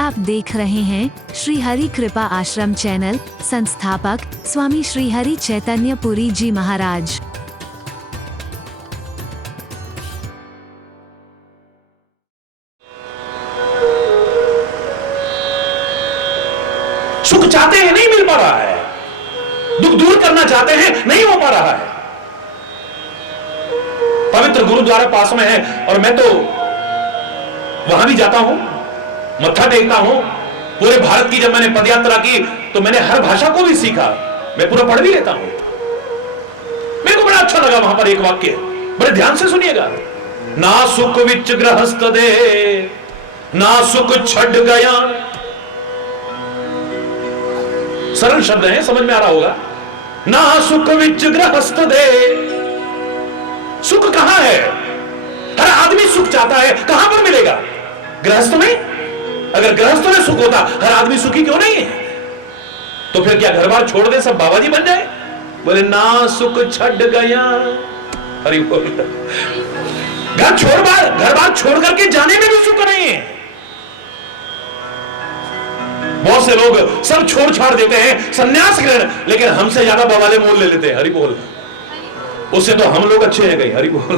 आप देख रहे हैं श्री हरि कृपा आश्रम चैनल। संस्थापक स्वामी श्री हरि चैतन्य पुरी जी महाराज। सुख चाहते हैं, नहीं मिल पा रहा है। दुख दूर करना चाहते हैं, नहीं हो पा रहा है। पवित्र गुरुद्वारा पास में है और मैं तो वहां भी जाता हूं, मत्था टेकता हूं। पूरे भारत की जब मैंने पदयात्रा की तो मैंने हर भाषा को भी सीखा, मैं पूरा पढ़ भी लेता हूं। मेरे को बड़ा अच्छा लगा वहां पर एक वाक्य, बड़े ध्यान से सुनिएगा। ना सुख विच गृहस्थ दे, ना सुख छड़ गया। सरल शब्द है, समझ में आ रहा होगा। ना सुख विच गृहस्थ दे, सुख कहां है? हर आदमी सुख चाहता है, कहां पर मिलेगा? गृहस्थ में? अगर गृहस्थ में सुख होता, हर आदमी सुखी क्यों नहीं है? तो फिर क्या घर बार छोड़ दे, सब बाबा जी बन जाए? बोले ना सुख छड़ गया। हरि बोल। घर बार छोड़ करके जाने में भी सुख नहीं है। बहुत से लोग सब छोड़ छाड़ देते हैं, संन्यास ग्रहण, लेकिन हमसे ज्यादा बवाले मोल ले लेते हैं। हरि बोल। उससे तो हम लोग अच्छे हैं कहीं। हरि बोल।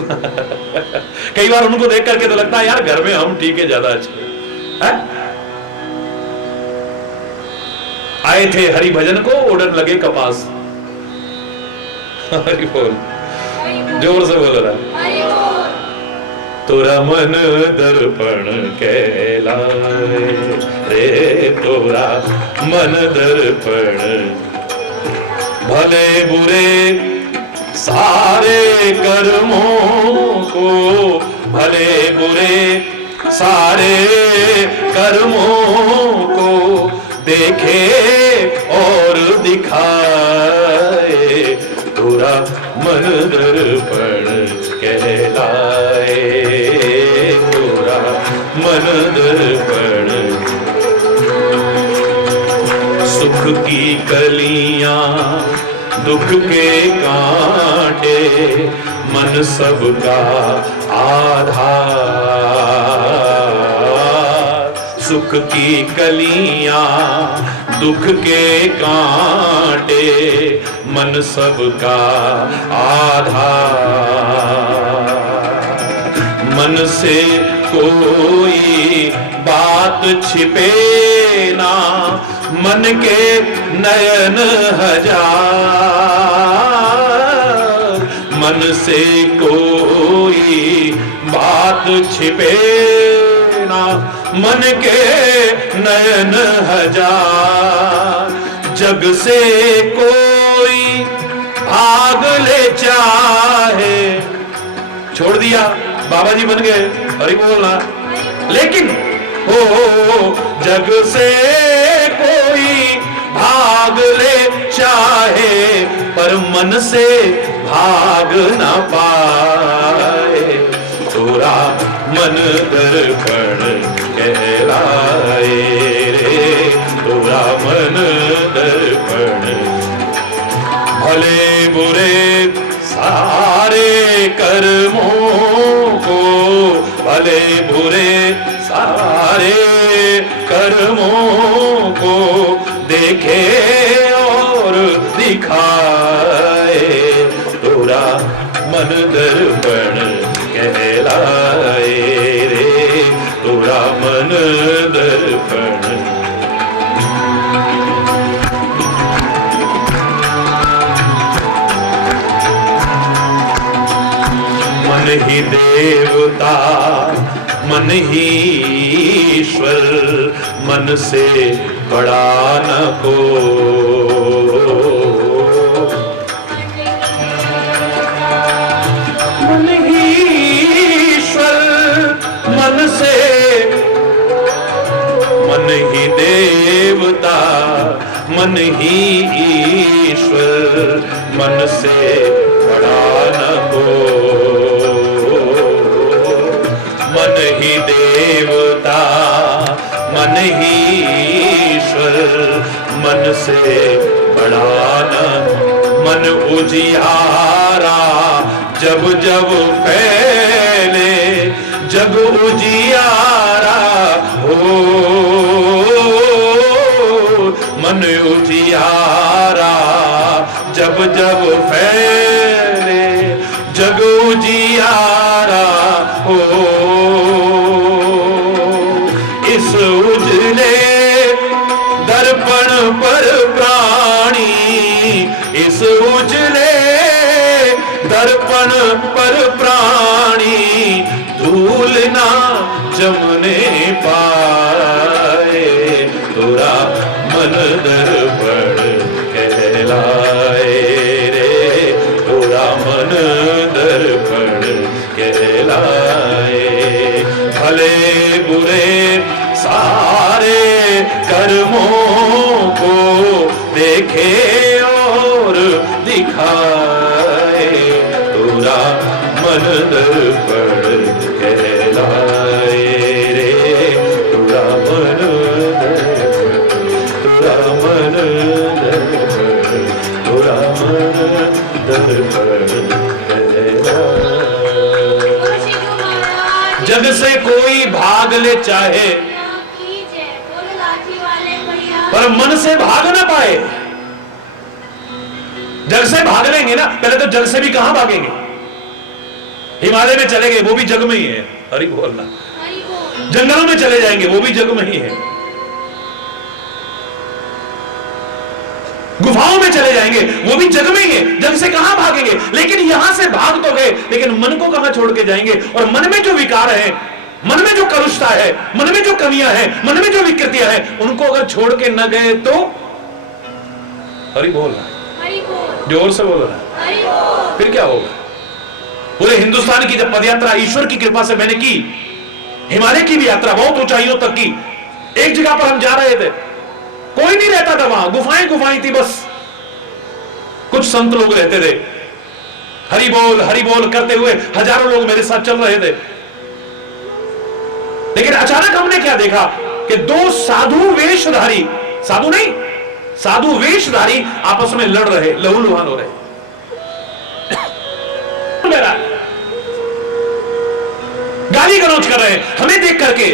कई बार उनको देख करके तो लगता है यार घर में हम ठीक है, ज्यादा अच्छे हैं। आए थे हरि भजन को, उड़न लगे कपास। हरि बोल। जोर से बोल रहा है। तोरा मन दर्पण कहलाए रे, तोरा मन दर्पण। भले बुरे सारे कर्मों को, भले बुरे सारे कर्मों को देखे और दिखाए, तोरा मन दर्पण कहलाए, तोरा मन दर्पण। सुख की कलियां दुख के कांटे, मन सबका आधार। सुख की कलियां दुख के कांटे, मन सबका आधार। मन से कोई बात छिपे ना, मन के नयन हजार। मन से कोई बात छिपे ना, मन के नयन हजार। जग से कोई भाग ले चाहे, छोड़ दिया बाबा जी बन गए, हरि बोलना। लेकिन हो जग से कोई भाग ले चाहे, पर मन से भाग ना पाए, तोरा मन दर्पण कहलाए रे, तोरा मन दर्पण। भले बुरे सारे कर्मों को, भले बुरे सारे कर्मों को देखे और दिखाए, तोरा मन दर्पण कहलाए रे, तोरा मन दर्पण। मन ही देवता मन ही ईश्वर, मन से बड़ा न को। मन ही ईश्वर मन से, मन ही देवता मन ही ईश्वर, मन से बड़ा न को। मन ही देवता मन ही ईश्वर, मन से बड़ा न। मन उजियारा जब जब फैले, जग उजियारा हो उजियारा जब जब फैले जग उजियारा हो, इस उजले दर्पण पर प्राणी, इस उजले दर्पण पर प्राणी धूल ना जमने पाए, तोरा मन दर्पण कहलाए रे, तोरा मन दर्पण कहलाए। भले बुरे सारे कर्मों को देखे और दिखाए, तोरा मन दर्पण कहलाए रे, तोरा मन दर्पण, तोरा मन दर्पण, तोरा मन दर्पण कहलाए। जग से कोई भाग ले चाहे पर मन से भाग ना पाए। जग से भाग लेंगे ना, पहले तो जग से भी कहां भागेंगे, हिमालय में चले गए वो भी जग में ही है, हरि बोलना। जंगलों में चले जाएंगे वो भी जग में ही है, गुफाओं में चले जाएंगे वो भी जग में ही है, जग से कहां भागेंगे। लेकिन यहां से भाग तो गए, लेकिन मन को कहां छोड़ के जाएंगे। और मन में जो विकार है, मन में जो कलुषता है, मन में जो कमियां हैं, मन में जो विकृतियां हैं, उनको अगर छोड़ के न गए तो हरि बोलना, जोर से बोलना, फिर क्या होगा। पूरे हिंदुस्तान की जब पदयात्रा ईश्वर की कृपा से मैंने की, हिमालय की भी यात्रा बहुत ऊंचाइयों तक की, एक जगह पर हम जा रहे थे, कोई नहीं रहता था वहां, गुफाएं गुफाएं थी बस, कुछ संत लोग रहते थे, हरि बोल करते हुए हजारों लोग मेरे साथ चल रहे थे। लेकिन अचानक हमने क्या देखा कि दो साधु वेशधारी, साधु नहीं साधु वेशधारी आपस में लड़ रहे, लहूलुहान हो रहे, गाली गलौज कर रहे। हमें देख करके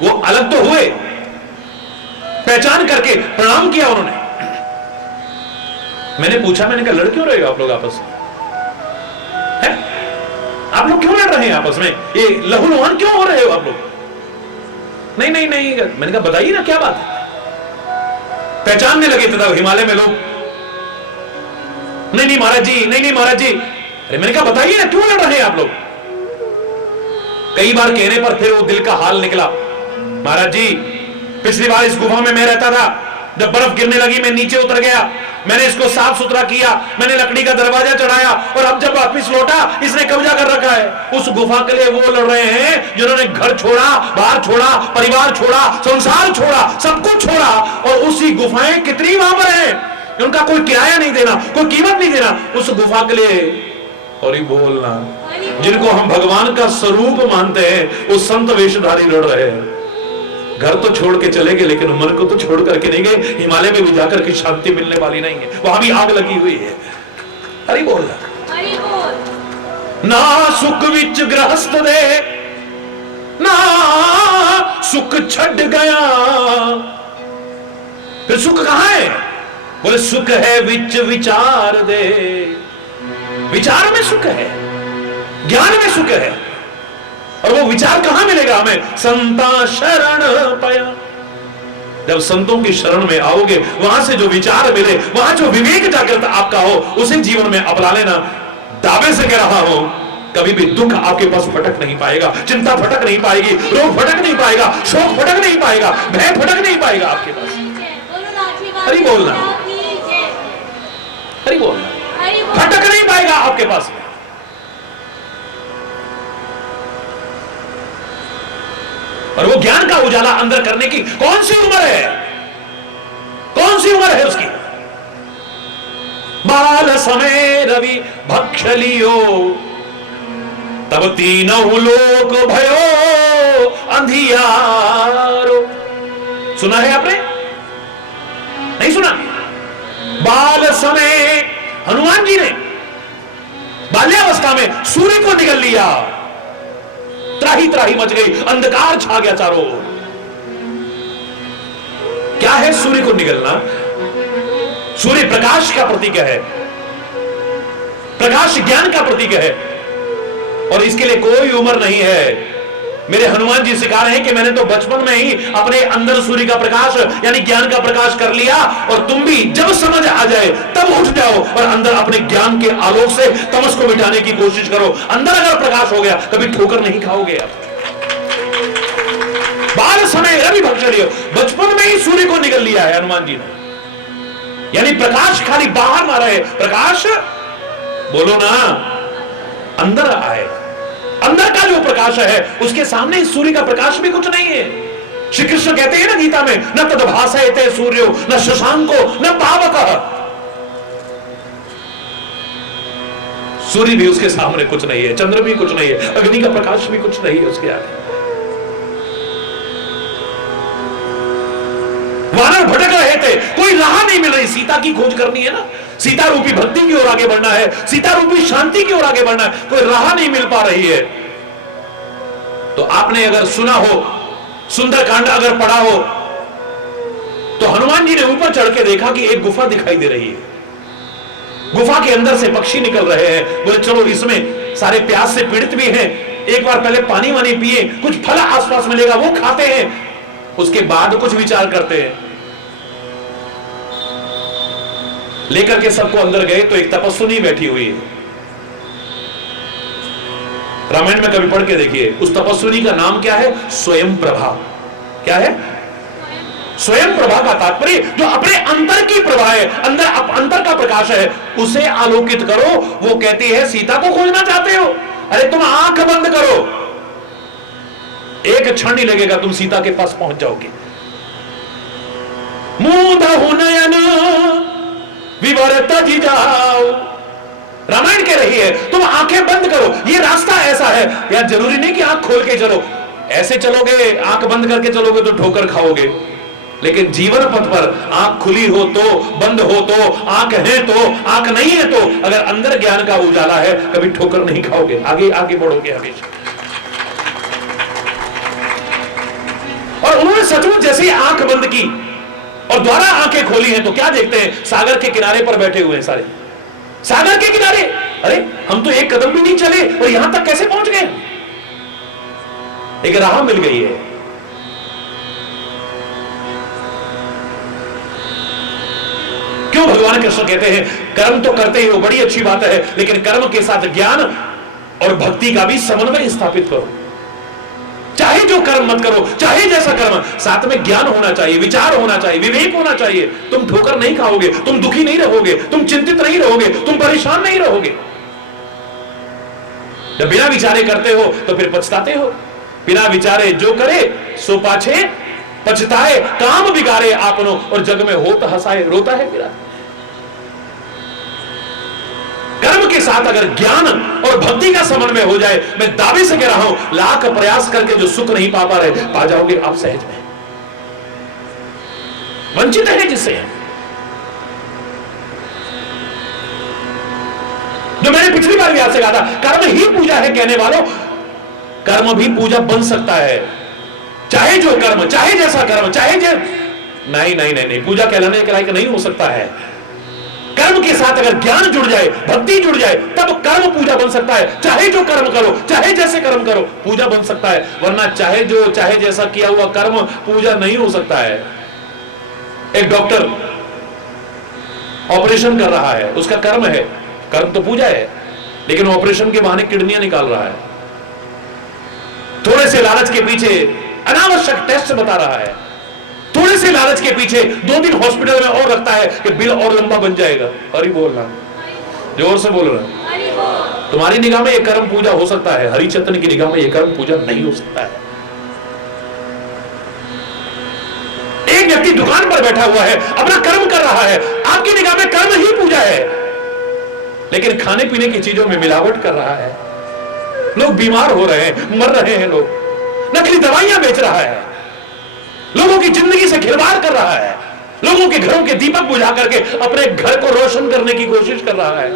वो अलग तो हुए, पहचान करके प्रणाम किया उन्होंने। मैंने पूछा, मैंने कहा लड़ क्यों रहे हो आप लोग आपस में, है? आप लोग क्यों लड़ रहे हैं आपस में, ये लहूलुहान क्यों हो रहे हो आप लोग? नहीं नहीं नहीं, मैंने कहा बताइए ना क्या बात है। पहचानने लगे थे हिमालय में लोग, नहीं नहीं महाराज जी, नहीं नहीं महाराज जी। अरे मैंने कहा बताइए ना क्यों लड़ रहे हैं आप लोग। कई बार कहने पर फिर वो दिल का हाल निकला, महाराज जी पिछली बार इस गुफा में मैं रहता था, जब बर्फ गिरने लगी मैं नीचे उतर गया, मैंने इसको साफ सुथरा किया, मैंने लकड़ी का दरवाजा चढ़ाया, और अब जब वापिस लौटा इसने कब्जा कर रखा है। उस गुफा के लिए वो लड़ रहे हैं जिन्होंने घर छोड़ा, बाहर छोड़ा, परिवार छोड़ा, संसार छोड़ा, सब कुछ छोड़ा, और उसी गुफाएं कितनी वहां पर है, उनका कोई किराया नहीं देना, कोई कीमत नहीं देना उस गुफा के लिए। और ही बोलना, जिनको हम भगवान का स्वरूप मानते हैं वो संत वेशधारी लड़ रहे हैं। घर तो छोड़ के चले गए, लेकिन मन को तो छोड़ करके नहीं गए। हिमालय में भी जाकर के शांति मिलने वाली नहीं है, वहां भी आग लगी हुई है। हरि बोल, ना सुख विच गृहस्थ दे, ना सुख छड़ गया। फिर सुख कहां है? बोले सुख है विच विचार दे। विचार में सुख है, ज्ञान में सुख है। और वो विचार कहां मिलेगा हमें? संता शरण पाया। जब संतों की शरण में आओगे, वहां से जो विचार मिले, वहां जो विवेक जागृत आपका हो, उसे जीवन में अपना लेना। दावे से कह रहा हूं, कभी भी दुख आपके पास फटक नहीं पाएगा, चिंता फटक नहीं पाएगी, रोग फटक नहीं पाएगा, शोक फटक नहीं पाएगा, भय फटक नहीं पाएगा आपके पास। हरि बोलना, हरि बोलना, फटक नहीं पाएगा आपके पास। और वो ज्ञान का उजाला अंदर करने की कौन सी उम्र है? कौन सी उम्र है उसकी? बाल समय रवि भक्ष लियो, तब तीनों लोक भयो अंधियारो। सुना है आपने? नहीं सुना? बाल समय, हनुमान जी ने बाल्यावस्था में सूर्य को निगल लिया, त्राही त्राही मच गई, अंधकार छा गया चारों ओर। क्या है सूर्य को निगलना? सूर्य प्रकाश का प्रतीक है, प्रकाश ज्ञान का प्रतीक है, और इसके लिए कोई उम्र नहीं है। मेरे हनुमान जी सिखा रहे हैं कि मैंने तो बचपन में ही अपने अंदर सूर्य का प्रकाश यानी ज्ञान का प्रकाश कर लिया, और तुम भी जब समझ आ जाए तब उठ जाओ और अंदर अपने ज्ञान के आलोक से तमस को मिटाने की कोशिश करो। अंदर अगर प्रकाश हो गया कभी ठोकर नहीं खाओगे आप। बाल समय रवि भक्षण, बचपन में ही सूर्य को निगल लिया है हनुमान जी ने, यानी प्रकाश खाली बाहर ना रहे, प्रकाश बोलो ना अंदर आए। अंदर का जो प्रकाश है उसके सामने सूर्य का प्रकाश भी कुछ नहीं है। श्री कृष्ण कहते हैं ना गीता में, न तद्भासयते सूर्यो न शशांको न पावकः। सूर्य भी उसके सामने कुछ नहीं है, चंद्र भी कुछ नहीं है, अग्नि का प्रकाश भी कुछ नहीं है उसके आगे। वानर भटक रहे थे, कोई राह नहीं मिल रही। सीता की खोज करनी है ना, सीता रूपी भक्ति की ओर आगे बढ़ना है, सीता रूपी शांति की ओर आगे बढ़ना है, कोई राह नहीं मिल पा रही है। तो आपने अगर सुना हो, सुंदरकांड अगर पढ़ा हो, तो हनुमान जी ने ऊपर चढ़ के देखा कि एक गुफा दिखाई दे रही है। गुफा के अंदर से पक्षी निकल रहे हैं। बोले चलो इसमें सारे प्यास से पीड़ित भी हैं, एक बार पहले पानी वानी पिए, कुछ फल आसपास मिलेगा वो खाते हैं, उसके बाद कुछ विचार करते हैं। लेकर के सबको अंदर गए तो एक तपस्विनी बैठी हुई है। रामायण में कभी पढ़ के देखिए, उस तपस्विनी का नाम क्या है? स्वयं प्रभा। क्या है? स्वयं प्रभा का तात्पर्य जो अपने अंतर की प्रभा है, अंतर का प्रकाश है, उसे आलोकित करो। वो कहती है सीता को खोजना चाहते हो, अरे तुम आंख बंद करो, एक क्षण नहीं लगेगा तुम सीता के पास पहुंच जाओगे। मूंधहु नयन विवरत जाओ, रामायण कह रही है तुम आंखें बंद करो। ये रास्ता ऐसा है यार, जरूरी नहीं कि आंख खोल के चलो, ऐसे चलोगे आंख बंद करके चलोगे तो ठोकर खाओगे। लेकिन जीवन पथ पर आंख खुली हो तो, बंद हो तो, आंख है तो, आंख नहीं है तो, अगर अंदर ज्ञान का उजाला है कभी ठोकर नहीं खाओगे, आगे आगे बढ़ोगे हमेशा। और उन्होंने सचमुच जैसे ही आंख बंद की और द्वारा आंखें खोली हैं तो क्या देखते हैं? सागर के किनारे पर बैठे हुए हैं सारे, सागर के किनारे। अरे हम तो एक कदम भी नहीं चले और यहां तक कैसे पहुंच गए? एक राह मिल गई है। क्यों भगवान कृष्ण कहते हैं कर्म तो करते ही हो, बड़ी अच्छी बात है, लेकिन कर्म के साथ ज्ञान और भक्ति का भी समन्वय स्थापित करो। चाहे जो कर्म मत करो, चाहे जैसा कर्म, साथ में ज्ञान होना चाहिए, विचार होना चाहिए, विवेक होना चाहिए। तुम ठोकर नहीं खाओगे, तुम दुखी नहीं रहोगे, तुम चिंतित नहीं रहोगे, तुम परेशान नहीं रहोगे। जब बिना विचारे करते हो तो फिर पछताते हो। बिना विचारे जो करे सो पाछे पछताए, काम बिगाड़े आपनो और जग में होत हंसाए, रोता है फिरा। कर्म के साथ अगर ज्ञान और भक्ति का समन्वय हो जाए, मैं दावे से कह रहा हूं लाख प्रयास करके जो सुख नहीं पा रहे, पा जाओगे आप सहज में। वंचित है जिससे, जो मैंने पिछली बार भी आपसे कहा था, कर्म ही पूजा है कहने वालों, कर्म भी पूजा बन सकता है। चाहे जो कर्म, चाहे जैसा कर्म, चाहे नहीं नहीं नहीं नहीं, पूजा कहलाने के लायक नहीं हो सकता है। कर्म के साथ अगर ज्ञान जुड़ जाए, भक्ति जुड़ जाए, तब कर्म पूजा बन सकता है। चाहे जो कर्म करो, चाहे जैसे कर्म करो, पूजा बन सकता है। वरना चाहे जो, चाहे जैसा किया हुआ कर्म पूजा नहीं हो सकता है। एक डॉक्टर ऑपरेशन कर रहा है, उसका कर्म है, कर्म तो पूजा है, लेकिन ऑपरेशन के बहाने किडनियां निकाल रहा है। थोड़े से लालच के पीछे अनावश्यक टेस्ट बता रहा है, थोड़े से लालच के पीछे 2 दिन हॉस्पिटल में और रखता है कि बिल और लंबा बन जाएगा। हरि बोलना, जोर से बोल रहा। तुम्हारी निगाह में यह कर्म पूजा हो सकता है, हरिचंदन की निगाह में यह कर्म पूजा नहीं हो सकता है। एक व्यक्ति दुकान पर बैठा हुआ है, अपना कर्म कर रहा है, आपकी निगाह में कर्म ही पूजा है, लेकिन खाने पीने की चीजों में मिलावट कर रहा है। लोग बीमार हो रहे हैं, मर रहे हैं, लोग नकली दवाइयां बेच रहा है, लोगों की जिंदगी से खिलवाड़ कर रहा है, लोगों के घरों के दीपक बुझा करके अपने घर को रोशन करने की कोशिश कर रहा है।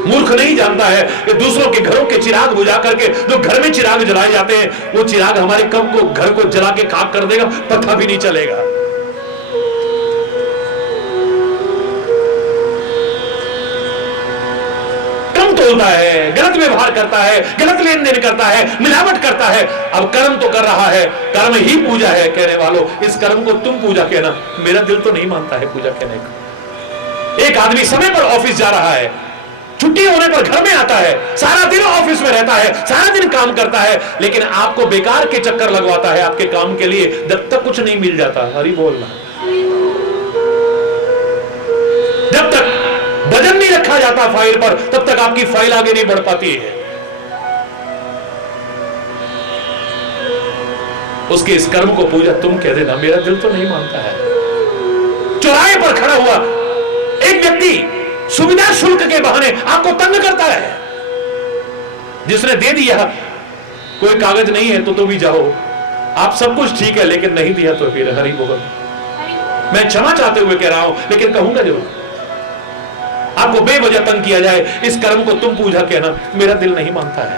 मूर्ख नहीं जानता है कि दूसरों के घरों के चिराग बुझा करके जो घर में चिराग जलाए जाते हैं, वो चिराग हमारे कब को घर को जला के खाक कर देगा, पता भी नहीं चलेगा। बोलता है, गलत व्यवहार करता है, गलत लेन देन करता है, मिलावट करता है। अब कर्म तो कर रहा है, कर्म ही पूजा है। कहने वालों, इस कर्म को तुम पूजा कहना, मेरा दिल तो नहीं मानता है पूजा कहने का। एक आदमी समय पर ऑफिस जा रहा है, छुट्टी होने पर घर में आता है, सारा दिन ऑफिस में रहता है, सारा दिन काम करता है, लेकिन आपको बेकार के चक्कर लगवाता है आपके काम के लिए, जब तक कुछ नहीं मिल जाता। हरि बोलना। जब तक वजन नहीं रखा जाता फाइल पर, तब तक आपकी फाइल आगे नहीं बढ़ पाती है। उसके इस कर्म को पूजा तुम कह देना, मेरा दिल तो नहीं मानता है। चौराहे पर खड़ा हुआ एक व्यक्ति सुविधा शुल्क के बहाने आपको तंग करता है। जिसने दे दिया, कोई कागज नहीं है तो भी जाओ, आप सब कुछ ठीक है, लेकिन नहीं दिया तो फिर हरि बोल। मैं क्षमा चाहते हुए कह रहा हूं, लेकिन कहूंगा जरूर। आपको बेवजह तंग किया जाए, इस कर्म को तुम पूजा कहना, मेरा दिल नहीं मानता है।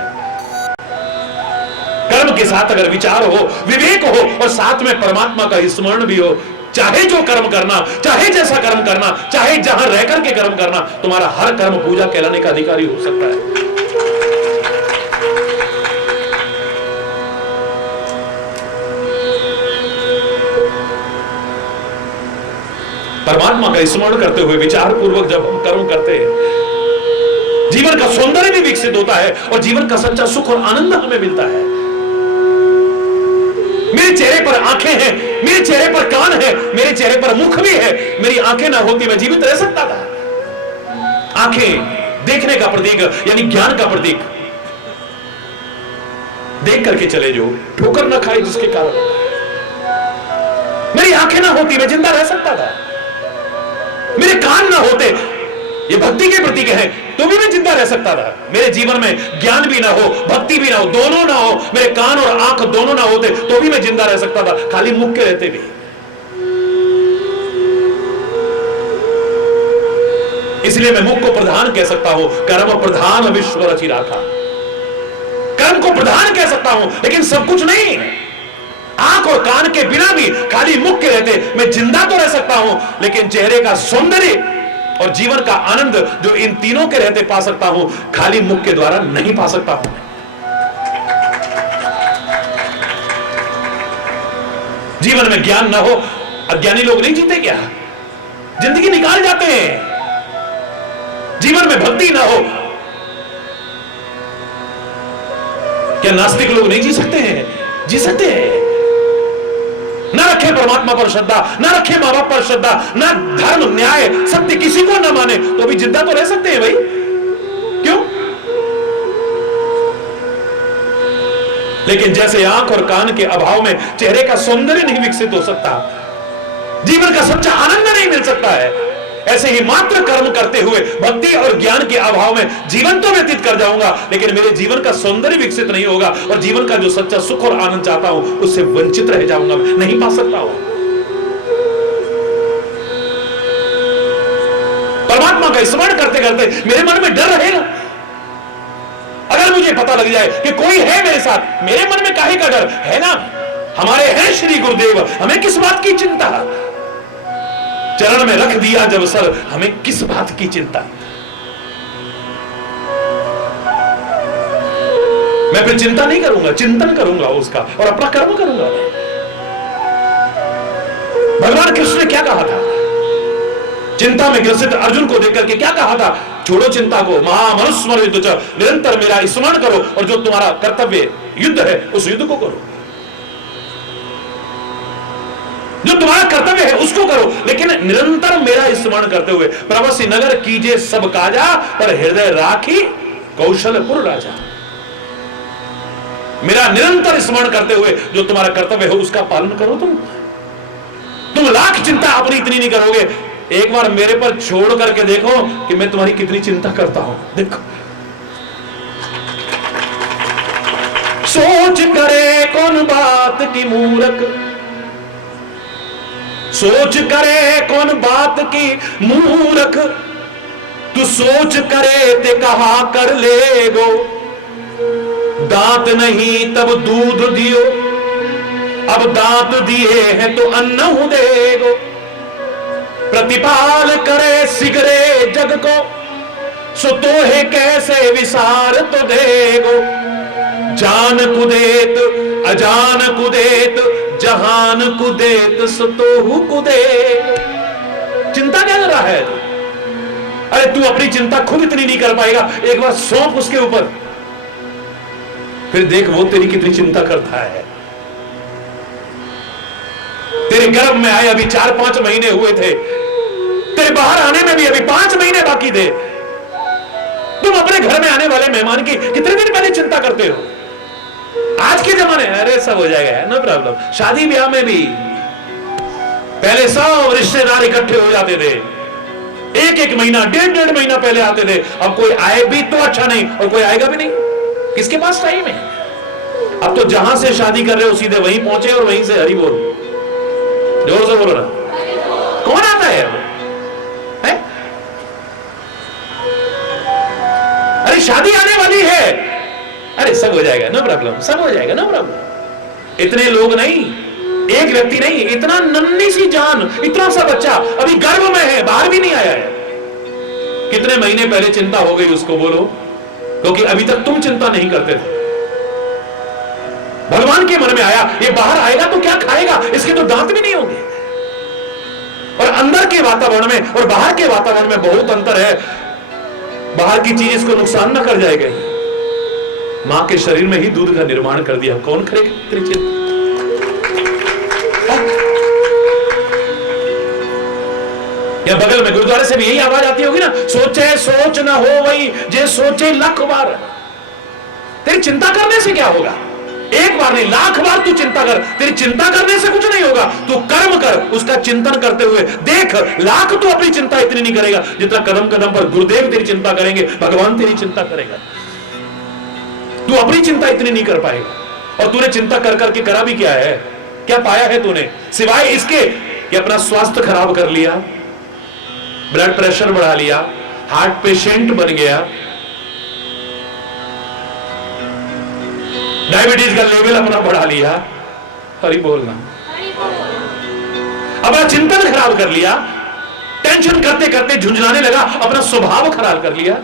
कर्म के साथ अगर विचार हो, विवेक हो, और साथ में परमात्मा का स्मरण भी हो, चाहे जो कर्म करना, चाहे जैसा कर्म करना, चाहे जहां रह करके कर्म करना, तुम्हारा हर कर्म पूजा कहलाने का अधिकारी हो सकता है। परमात्मा का स्मरण करते हुए विचार पूर्वक जब हम कर्म करते हैं, जीवन का सौंदर्य भी विकसित होता है और जीवन का सच्चा सुख और आनंद हमें मिलता है। मेरे चेहरे पर आंखें हैं, मेरे चेहरे पर कान है, मेरे चेहरे पर मुख भी है। मेरी आंखें ना होती मैं जीवित रह सकता था। आंखें देखने का प्रतीक, यानी ज्ञान का प्रतीक। देख करके चले जो, ठोकर ना खाए जिसके कारण। मेरी आंखें ना होती मैं जिंदा रह सकता था। मेरे कान ना होते, ये भक्ति के प्रतीक है, तो भी मैं जिंदा रह सकता था। मेरे जीवन में ज्ञान भी ना हो, भक्ति भी ना हो, दोनों ना हो, मेरे कान और आंख दोनों ना होते, तो भी मैं जिंदा रह सकता था, खाली मुख के रहते भी। इसलिए मैं मुख को प्रधान कह सकता हूं, कर्म प्रधान विश्व रचि राखा। कर्म को प्रधान कह सकता हूं, लेकिन सब कुछ नहीं। आंख और कान के बिना भी खाली मुख के रहते मैं जिंदा तो रह सकता हूं, लेकिन चेहरे का सौंदर्य और जीवन का आनंद जो इन तीनों के रहते पा सकता हूं, खाली मुख के द्वारा नहीं पा सकता हूं। जीवन में ज्ञान ना हो, अज्ञानी लोग नहीं जीते क्या? जिंदगी निकाल जाते हैं। जीवन में भक्ति ना हो, क्या नास्तिक लोग नहीं जी सकते हैं? जी सकते हैं। ना रखे परमात्मा पर श्रद्धा, ना रखे मां बाप पर श्रद्धा, ना धर्म न्याय सत्य किसी को ना माने, तो भी जिंदा तो रह सकते हैं भाई। क्यों? लेकिन जैसे आंख और कान के अभाव में चेहरे का सौंदर्य नहीं विकसित हो सकता, जीवन का सच्चा आनंद नहीं मिल सकता है, ऐसे ही मात्र कर्म करते हुए भक्ति और ज्ञान के अभाव में जीवन तो व्यतीत कर जाऊंगा, लेकिन मेरे जीवन का सौंदर्य विकसित नहीं होगा और जीवन का जो सच्चा सुख और आनंद चाहता हूं उससे वंचित रह जाऊंगा, नहीं पा सकता हूं। परमात्मा का स्मरण करते करते मेरे मन में डर रहेगा। अगर मुझे पता लग जाए कि कोई है मेरे साथ, मेरे मन में काहे का डर है ना? हमारे हैं श्री गुरुदेव, हमें किस बात की चिंता? चरण में रख दिया जब सर, हमें किस बात की चिंता? मैं फिर चिंता नहीं करूंगा, चिंतन करूंगा उसका और अपना कर्म करूंगा। भगवान कृष्ण ने क्या कहा था? चिंता में ग्रसित अर्जुन को देखकर के क्या कहा था? छोड़ो चिंता को, महामनुस्मर युद्ध च, निरंतर मेरा स्मरण करो और जो तुम्हारा कर्तव्य युद्ध है उस युद्ध को करो, जो तुम्हारा कर्तव्य है उसको करो, लेकिन निरंतर मेरा स्मरण करते हुए। प्रवसी नगर कीजिए सब काजा, पर हृदय राखी कौशलपुर राजा। मेरा निरंतर स्मरण करते हुए जो तुम्हारा कर्तव्य है उसका पालन करो। तुम लाख चिंता अपनी इतनी नहीं करोगे, एक बार मेरे पर छोड़ करके देखो कि मैं तुम्हारी कितनी चिंता करता हूं। देखो, सोच करे कौन बात की मूरख, सोच करे कौन बात की मूरख, तू सोच करे ते कहा कर ले गो, दांत नहीं तब दूध दियो, अब दांत दिए हैं तो अन्न दे गो, प्रतिपाल करे सिगरे जग को, सो तो है कैसे विसार तो देगो, जान कुदेत अजान कुदेत जहान कुदेत सो तो कुदे। चिंता क्या कर रहा है? अरे तू अपनी चिंता खुद इतनी नहीं कर पाएगा, एक बार सौंप उसके ऊपर, फिर देख वो तेरी कितनी चिंता करता है। तेरे गर्भ में आए अभी 4-5 महीने हुए थे, तेरे बाहर आने में भी अभी 5 महीने बाकी थे। तुम अपने घर में आने वाले मेहमान की कितने दिन पहले चिंता करते हो? आज के जमाने अरे सब हो जाएगा, नो प्रॉब्लम। शादी ब्याह में भी पहले सब रिश्तेदार इकट्ठे हो जाते थे, 1-1 महीना 1.5 महीना पहले आते थे। अब कोई आए भी तो अच्छा नहीं, और कोई आएगा भी नहीं, किसके पास टाइम है? अब तो जहां से शादी कर रहे हो सीधे वहीं पहुंचे और वहीं से हरि बोल, जोर से बोलो ना। कौन आता है? अरे शादी आने वाली है, अरे सब हो जाएगा, नो प्रॉब्लम, सब हो जाएगा, नो प्रॉब्लम। इतने लोग नहीं, एक व्यक्ति नहीं, इतना नन्ही सी जान, इतना सा बच्चा अभी गर्भ में है, बाहर भी नहीं आया है। कितने महीने पहले चिंता हो गई उसको, बोलो? क्योंकि अभी तक तुम चिंता नहीं करते थे। भगवान के मन में आया ये बाहर आएगा तो क्या खाएगा, इसके तो दांत भी नहीं होंगे। और अंदर के वातावरण में और बाहर के वातावरण में बहुत अंतर है। बाहर की चीज इसको नुकसान न कर जाएगी। मां के शरीर में ही दूध का निर्माण कर दिया, कौन करेगा तेरी चिंता? या बगल में गुरुद्वारे से भी यही आवाज आती होगी ना, सोचे सोच न हो वही जे सोचे लाख बार। तेरी चिंता करने से क्या होगा? एक बार नहीं, लाख बार तू चिंता कर, तेरी चिंता करने से कुछ नहीं होगा। तू कर्म कर, उसका चिंतन करते हुए देख, लाख तू अपनी चिंता इतनी नहीं करेगा जितना कदम कदम पर गुरुदेव तेरी चिंता करेंगे, भगवान तेरी चिंता करेगा। तू अपनी चिंता इतनी नहीं कर पाएगा। और तूने चिंता कर करके करा भी क्या है? क्या पाया है तूने सिवाय इसके कि अपना स्वास्थ्य खराब कर लिया, ब्लड प्रेशर बढ़ा लिया, हार्ट पेशेंट बन गया, डायबिटीज का लेवल अपना बढ़ा लिया, हरि बोलना, अपना चिंतन खराब कर लिया, टेंशन करते करते झुंझुलाने लगा, अपना स्वभाव खराब कर लिया।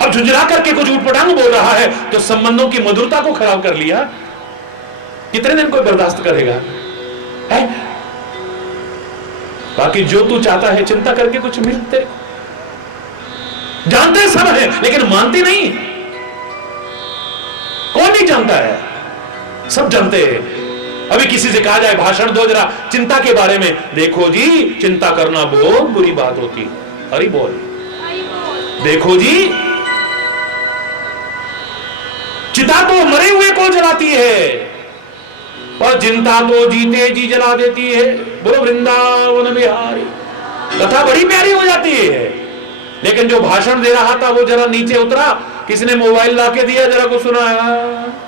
अब झुंझुला करके कुछ उठपटांग बोल रहा है तो संबंधों की मधुरता को खराब कर लिया। कितने दिन कोई बर्दाश्त करेगा? है? बाकी जो तू चाहता है चिंता करके कुछ मिलते, जानते सब है लेकिन मानते नहीं। कौन नहीं जानता है? सब जानते हैं। अभी किसी से कहा जाए भाषण दो जरा चिंता के बारे में, देखो जी चिंता करना बहुत बुरी बात होती। हरि बोल। देखो जी चिता तो मरे हुए को जलाती है और चिंता तो जीते जी जला देती है। बोलो वृंदावन बिहारी। कथा बड़ी प्यारी हो जाती है, लेकिन जो भाषण दे रहा था वो जरा नीचे उतरा, किसने मोबाइल ला के दिया, जरा को सुनाया,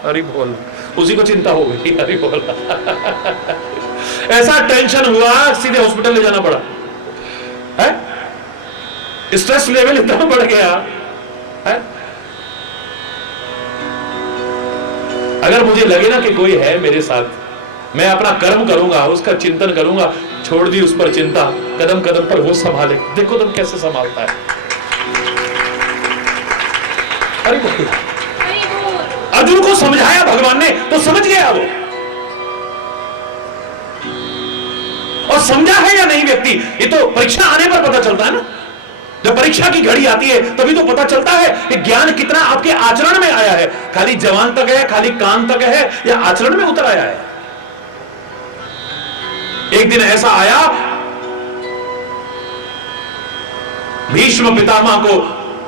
हरि बोल, उसी को चिंता हो गई। हरि बोल। ऐसा टेंशन हुआ सीधे हॉस्पिटल ले जाना पड़ा है? स्ट्रेस लेवल इतना बढ़ गया है? अगर मुझे लगे ना कि कोई है मेरे साथ, मैं अपना कर्म करूंगा, उसका चिंतन करूंगा, छोड़ दी उस पर चिंता, कदम कदम पर वो संभाले। देखो तुम कैसे संभालता है। अर्जुन को समझाया भगवान ने तो समझ गया वो, और समझा है या नहीं व्यक्ति, ये तो परीक्षा आने पर पता चलता है ना। जब परीक्षा की घड़ी आती है तभी तो पता चलता है कि ज्ञान कितना आपके आचरण में आया है। खाली जवान तक है, खाली कान तक है, या आचरण में उतर आया है। एक दिन ऐसा आया, भीष्म पितामह को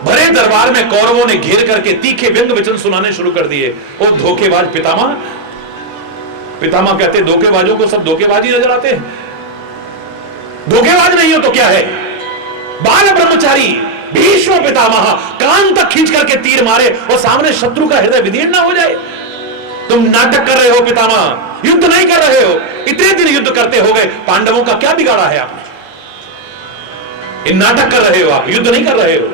भरे दरबार में कौरवों ने घेर करके तीखे व्यंग वचन सुनाने शुरू कर दिए। वो धोखेबाज पितामह। पितामह कहते धोखेबाजों को सब धोखेबाजी नजर आते हैं। धोखेबाज नहीं हो तो क्या है? बाल ब्रह्मचारी भीष्म पितामह कान तक खींच करके तीर मारे और सामने शत्रु का हृदय विदीर्ण ना हो जाए। तुम नाटक कर रहे हो पितामह, युद्ध नहीं कर रहे हो। इतने दिन युद्ध करते हो गए, पांडवों का क्या बिगाड़ा है आपने? इन नाटक कर रहे हो आप, युद्ध नहीं कर रहे हो।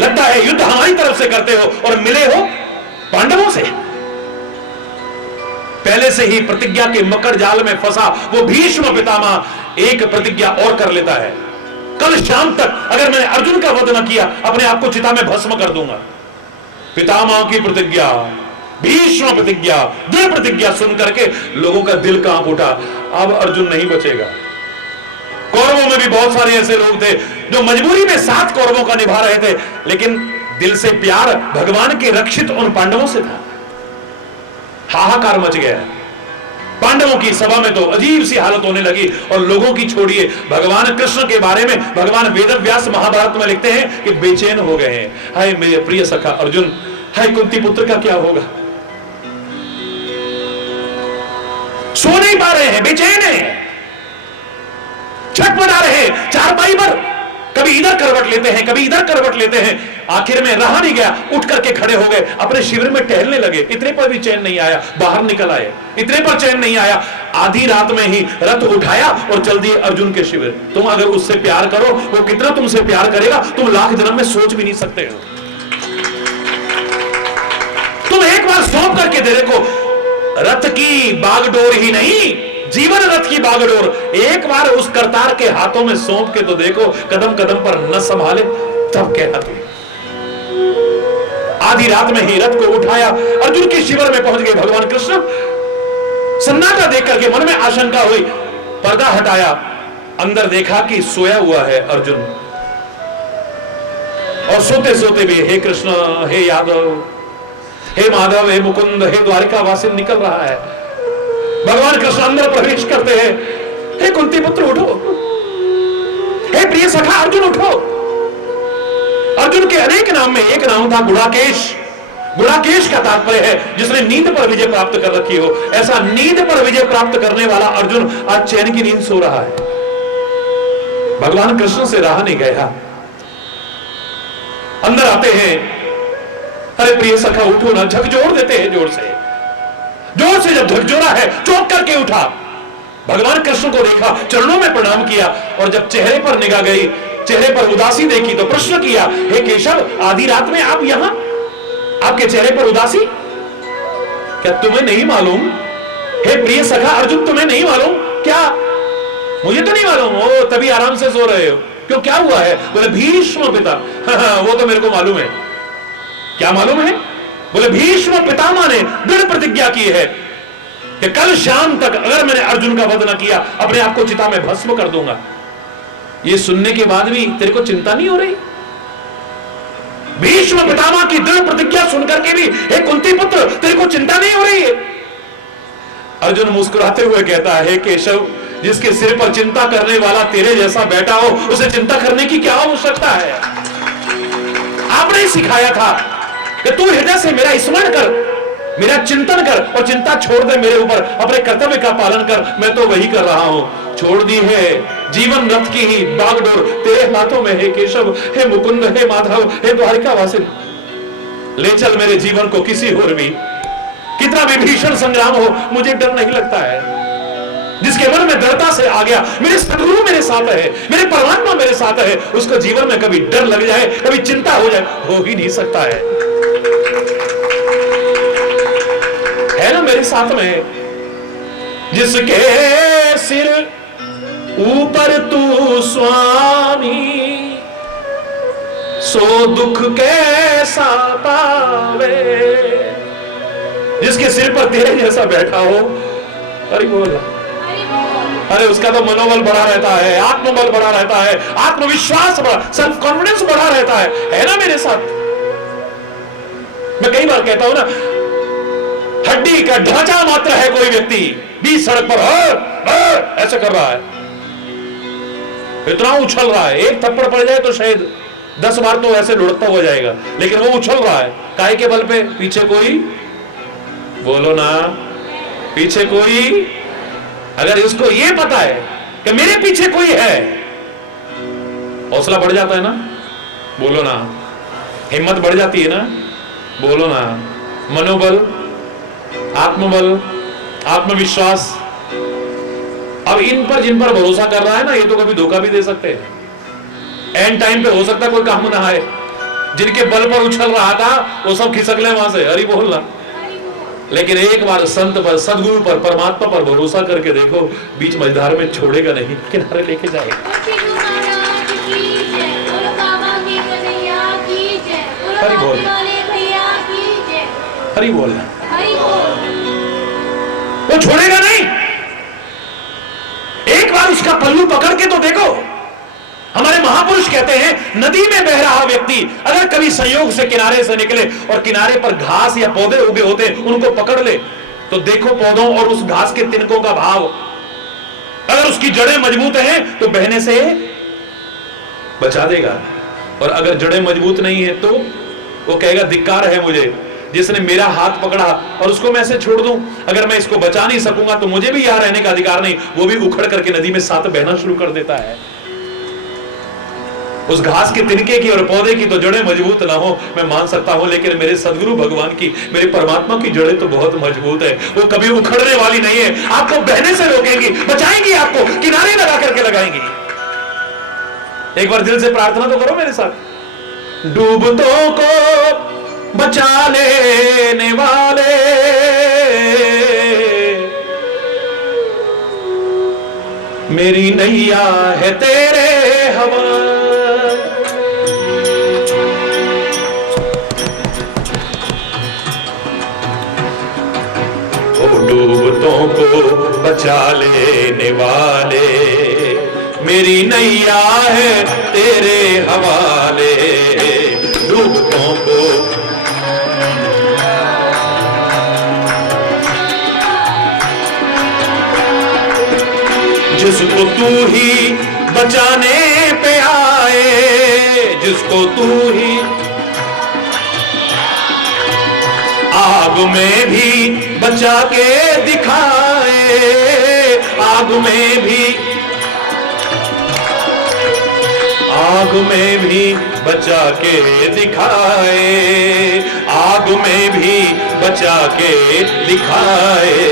लगता है युद्ध हमारी तरफ से करते हो और मिले हो पांडवों से। पहले से ही प्रतिज्ञा के मकर जाल में फंसा वो भीष्म पितामह एक प्रतिज्ञा और कर लेता है। कल शाम तक अगर मैंने अर्जुन का वध न किया, अपने आप को चिता में भस्म कर दूंगा। पितामह की प्रतिज्ञा, भीष्म प्रतिज्ञा, दृढ़ प्रतिज्ञा सुन करके लोगों का दिल कांप उठा। अब अर्जुन नहीं बचेगा। कौरवों में भी बहुत सारे ऐसे लोग थे जो मजबूरी में साथ कौरवों का निभा रहे थे, लेकिन दिल से प्यार भगवान के रक्षित उन पांडवों से था। हाहाकार मच गया। पांडवों की सभा में तो अजीब सी हालत होने लगी, और लोगों की छोड़िए, भगवान कृष्ण के बारे में भगवान वेदव्यास महाभारत में लिखते हैं कि बेचैन हो गए हैं। हाय मेरे प्रिय सखा अर्जुन, हाय कुंती पुत्र का क्या होगा। सो नहीं पा रहे हैं, बेचैन हैं, छटपटा रहे हैं चारपाई पर, कभी इधर करवट लेते हैं, कभी इधर करवट लेते हैं। आखिर में रहा नहीं गया, उठ करके खड़े हो गए, अपने शिविर में टहलने लगे। इतने पर भी चैन नहीं आया, बाहर निकल आए। इतने पर चैन नहीं आया, आधी रात में ही रथ उठाया और चल दिए अर्जुन के शिविर। तुम अगर उससे प्यार करो, वो कितना तुमसे प्यार करेगा तुम लाख जन्म में सोच भी नहीं सकते हो। तुम एक बार सौंप करके दे देखो, रथ की बागडोर ही नहीं, जीवन रथ की बागडोर एक बार उस करतार के हाथों में सौंप के तो देखो, कदम कदम पर न संभाले तब कहना तुम। आधी रात में ही रथ को उठाया, अर्जुन के शिविर में पहुंच गए भगवान कृष्ण। सन्नाटा देख करके मन में आशंका हुई, पर्दा हटाया, अंदर देखा कि सोया हुआ है अर्जुन। और सोते सोते भी हे कृष्ण, हे यादव, हे माधव, हे मुकुंद, हे द्वारिका वासी निकल रहा है। भगवान कृष्ण अंदर प्रवेश करते हैं। हे कुंती पुत्र उठो, हे प्रिय सखा अर्जुन उठो। अर्जुन के अनेक नाम में एक नाम था गुड़ाकेश। गुड़ाकेश का तात्पर्य है जिसने नींद पर विजय प्राप्त कर रखी हो। ऐसा नींद पर विजय प्राप्त करने वाला अर्जुन आज चैन की नींद सो रहा है। भगवान कृष्ण से रहा नहीं गया। अंदर आते हैं, अरे प्रिय सखा उठो ना, झकझोर देते हैं जोर से। जोर से जब झकझोरा है, चौंक करके उठा, भगवान कृष्ण को देखा, चरणों में प्रणाम किया, और जब चेहरे पर निगाह गई, चेहरे पर उदासी देखी तो प्रश्न किया, हे केशव, आधी रात में आप यहां, आपके चेहरे पर उदासी, क्या तुम्हें नहीं मालूम? हे प्रिय सखा अर्जुन, तुम्हें नहीं मालूम क्या? मुझे तो नहीं मालूम। ओ, तभी आराम से सो रहे हो, क्यों, क्या हुआ है? बोले भीष्म पिता। वो तो मेरे को मालूम है। क्या मालूम है? बोले भीष्म पितामह ने दृढ़ प्रतिज्ञा की है कि कल शाम तक अगर मैंने अर्जुन का वध न किया, अपने आप को चिता में भस्म कर दूंगा। ये सुनने के बाद भी तेरे को चिंता नहीं हो रही? भीष्म पितामह की दृढ़ प्रतिज्ञा सुनकर के भी हे कुंती पुत्र, तेरे को चिंता नहीं हो रही है? अर्जुन मुस्कुराते हुए कहता है, केशव, जिसके सिर पर चिंता करने वाला तेरे जैसा बैठा हो, उसे चिंता करने की क्या आवश्यकता है? आपने सिखाया था कि तू हृदय से मेरा स्मरण कर, मेरा चिंतन कर, और चिंता छोड़ दे मेरे ऊपर, अपने कर्तव्य का पालन कर। मैं तो वही कर रहा हूं। छोड़ दी है जीवन रथ की ही बागडोर तेरे हाथों में, हे केशव, हे मुकुंद, हे माधव, हे द्वारिका वासी, ले चल मेरे जीवन को किसी और भी, कितना भी भीषण संग्राम हो, मुझे डर नहीं लगता है। जिसके मन में दृढ़ता से आ गया, मेरे सद्गुरु मेरे साथ है, मेरे परमात्मा मेरे साथ है, उसको जीवन में कभी डर लग जाए, कभी चिंता हो जाए, हो ही नहीं सकता है ना मेरे साथ में। जिसके सिर ऊपर तू स्वामी, सो दुख कैसा पावे। जिसके सिर पर तेरे जैसा बैठा हो, अरे बोल, अरे उसका तो मनोबल बढ़ा रहता है, आत्मबल बढ़ा रहता है, आत्मविश्वास बढ़ा, सेल्फ कॉन्फिडेंस बढ़ा रहता है ना मेरे साथ। मैं कई बार कहता हूं ना, हड्डी का ढांचा मात्र है कोई व्यक्ति, बीच सड़क पर ऐसे कर रहा है, इतना उछल रहा है, एक थप्पड़ पड़ जाए तो शायद 10 बार तो ऐसे लुढ़कता हो जाएगा, लेकिन वो उछल रहा है काहे के बल पे? पीछे कोई, बोलो ना, पीछे कोई। अगर इसको ये पता है कि मेरे पीछे कोई है, हौसला बढ़ जाता है ना, बोलो ना, हिम्मत बढ़ जाती है ना, बोलो ना, मनोबल, आत्मबल, आत्मविश्वास। अब इन पर जिन पर भरोसा कर रहा है ना, ये तो कभी धोखा भी दे सकते हैं। एंड टाइम पे हो सकता है कोई काम ना आए। जिनके बल पर उछल रहा था वो सब खिसक ले वहां से, हरि बोलना। लेकिन एक बार संत पर, सदगुरु पर, परमात्मा पर भरोसा करके देखो, बीच मझधार में छोड़ेगा नहीं, किनारे लेके जाएगा। हरि बोल। हरि बोल। वो छोड़ेगा नहीं। एक बार उसका पल्लू पकड़ के तो देखो। हमारे महापुरुष कहते हैं नदी में बह रहा व्यक्ति अगर कभी संयोग से किनारे से निकले और किनारे पर घास या पौधे उगे होते उनको पकड़ ले तो देखो पौधों और उस घास के तिनकों का भाव। अगर उसकी जड़ें मजबूत हैं तो बहने से बचा देगा, और अगर जड़ें मजबूत नहीं है तो वो कहेगा धिक्कार है मुझे जिसने मेरा हाथ पकड़ा और उसको मैं ऐसे छोड़ दूं। अगर मैं इसको बचा नहीं सकूंगा तो मुझे भी यहां रहने का अधिकार नहीं। वो भी उखड़ करके नदी में साथ बहना शुरू कर देता है। उस घास के तिनके की और पौधे की तो जड़ें मजबूत ना हो मैं मान सकता हूं, लेकिन मेरे सदगुरु भगवान की, मेरे परमात्मा की जड़ें तो बहुत मजबूत है। वो कभी उखड़ने वाली नहीं है। आपको बहने से रोकेंगी, बचाएंगी, आपको किनारे लगा करके लगाएंगी। एक बार दिल से प्रार्थना तो करो मेरे साथ। डूबतों को बचा लेने वाले, मेरी नैया है तेरे हवाले। डूबतों को बचा लेने वाले, मेरी नैया है तेरे हवाले। डूबतों को जिसको तू ही बचाने पे आए, जिसको तू ही आग में भी बचा के दिखाए, आग में भी, आग में भी बचा के दिखाए, आग में भी बचा के दिखाए।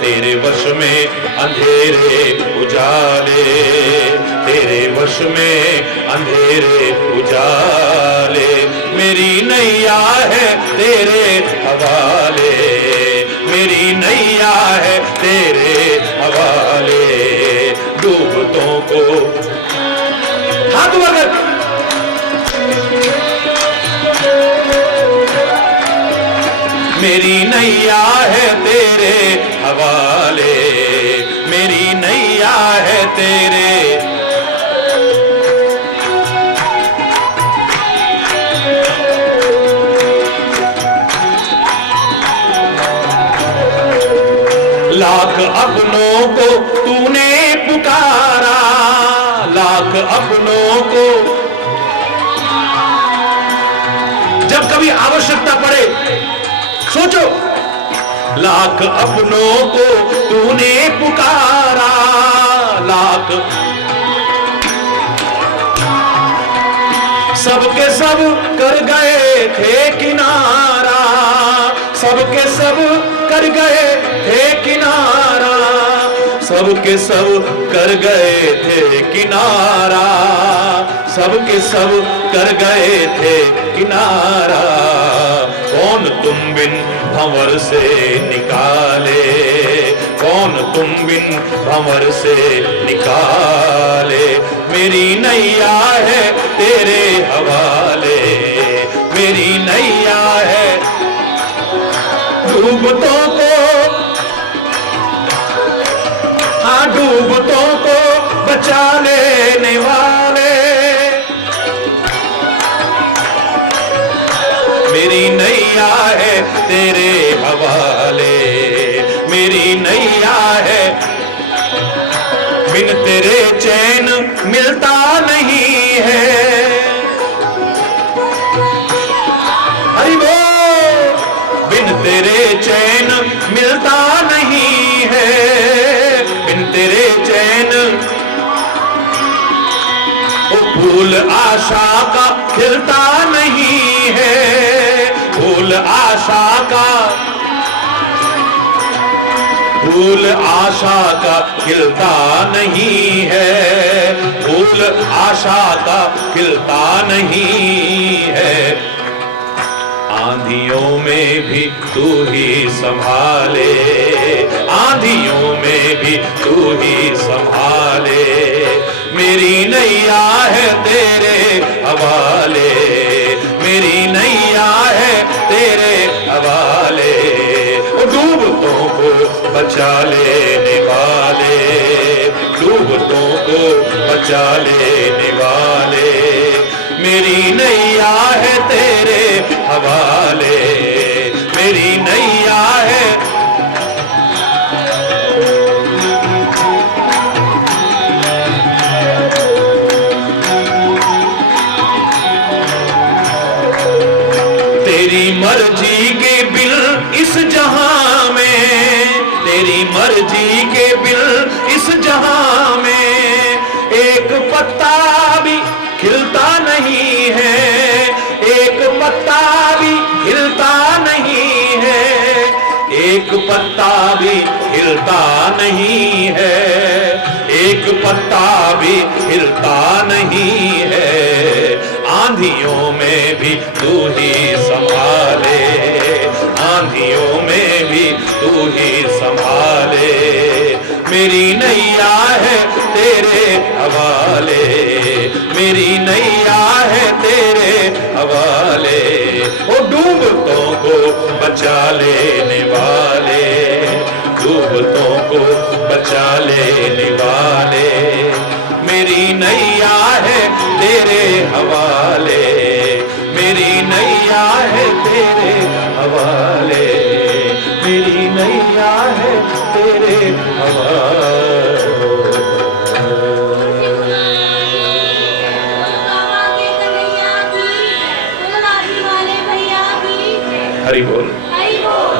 तेरे वश में अंधेरे उजाले, तेरे वश में अंधेरे उजाले, मेरी नैया है तेरे हवाले, मेरी नैया है तेरे हवाले। डूबतों को हाथ उठाकर मेरी नैया है तेरे हवाले, मेरी नैया है तेरे। लाख अपनों को तूने पुकारा, लाख अपनों को, जब कभी आवश्यकता पड़े सोचो, लाख अपनों को तूने पुकारा, लाख सबके सब कर गए थे किनारा, सबके सब कर गए थे किनारा, सबके सब कर गए थे किनारा, सबके सब कर गए थे किनारा। कौन तुम बिन भंवर से निकाले, कौन तुम बिन भंवर से निकाले, मेरी नैया है तेरे हवाले, मेरी नैया है। डूबतों को, हाँ डूबतों को बचा लेने वाले, मेरी नैया है तेरे हवाले, मेरी नैया है। बिन तेरे चैन मिलता नहीं है, हरि बोल। बिन तेरे चैन मिलता नहीं है, बिन तेरे चैन। ओ फूल आशा का खिलता नहीं है, फूल आशा का, फूल आशा का खिलता नहीं है, फूल आशा का खिलता नहीं है। आंधियों में भी तू ही संभाले, आंधियों में भी तू ही संभाले, मेरी नैया है तेरे हवाले, मेरी बचा लेने वाले, डूबतों को बचा लेने वाले, मेरी नैया है तेरे हवाले, मेरी नैया है। तेरी मर्जी के बिल इस जहां में, तेरी मर्जी के बिल इस जहां में, एक पत्ता भी खिलता नहीं है, एक पत्ता भी हिलता नहीं है, एक पत्ता भी हिलता नहीं है, एक पत्ता भी हिलता नहीं है, आंधियों में भी तू ही संभाले, आंधियों में भी तू ही संभाले, मेरी नैया है तेरे हवाले, मेरी नैया है तेरे हवाले, ओ डूबतों को बचा लेने वाले, डूबतों को बचा लेने वाले, मेरी नैया है तेरे हवाले, मेरी नैया है तेरे हवाले, मेरी नैया है तेरे हवाले। हरि बोल,